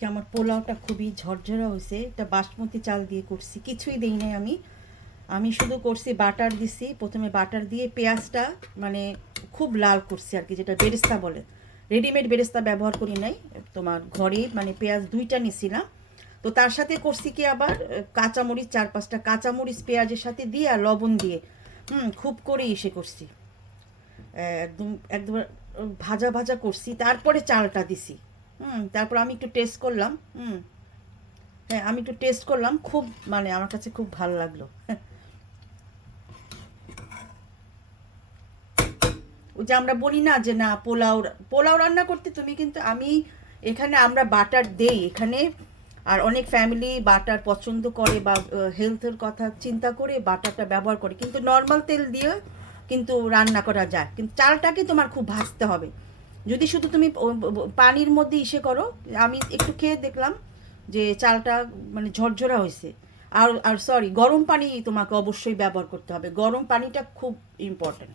আজকে আমার পোলাওটা খুবই ঝরঝরা হয়েছে। এটা বাসমতি চাল দিয়ে করছি, কিছুই দেই নাই আমি। আমি শুধু করছি বাটার দিছি, প্রথমে বাটার দিয়ে পেঁয়াজটা মানে খুব লাল করছি আর কি, যেটা বেরেস্তা বলে। রেডিমেড বেরেস্তা ব্যবহার করি নাই, তোমার ঘরে মানে পেঁয়াজ 2টা নিছিলাম। তো তার সাথে করছি কি আবার কাঁচামরিচ 4-5টা কাঁচামরিচ পেঁয়াজের সাথে দিয়ে আর লবণ দিয়ে খুব করে ইসে করছি, একদম একদম ভাজা ভাজা করছি। তারপরে চালটা দিছি। তারপর আমি একটু টেস্ট করলাম। হ্যাঁ, আমি একটু টেস্ট করলাম, খুব মানে আমার কাছে খুব ভালো লাগলো। ওই যে আমরা বলি না যে না পোলাও, পোলাও রান্না করতে তুমি কিন্তু আমি এখানে আমরা বাটার দেই এখানে। আর অনেক ফ্যামিলি বাটার পছন্দ করে বা হেলথের কথা চিন্তা করে বাটারটা ব্যবহার করে, কিন্তু নর্মাল তেল দিয়ে কিন্তু রান্না করা যায়। কিন্তু চালটাকে তোমার খুব ভাজতে হবে। যদি শুধু তুমি পানির মধ্যে ইসে করো, আমি একটু খেয়ে দেখলাম যে চালটা মানে ঝরঝরা হয়েছে। আর আর সরি, গরম পানি তোমাকে অবশ্যই ব্যবহার করতে হবে, গরম পানিটা খুব ইম্পর্ট্যান্ট।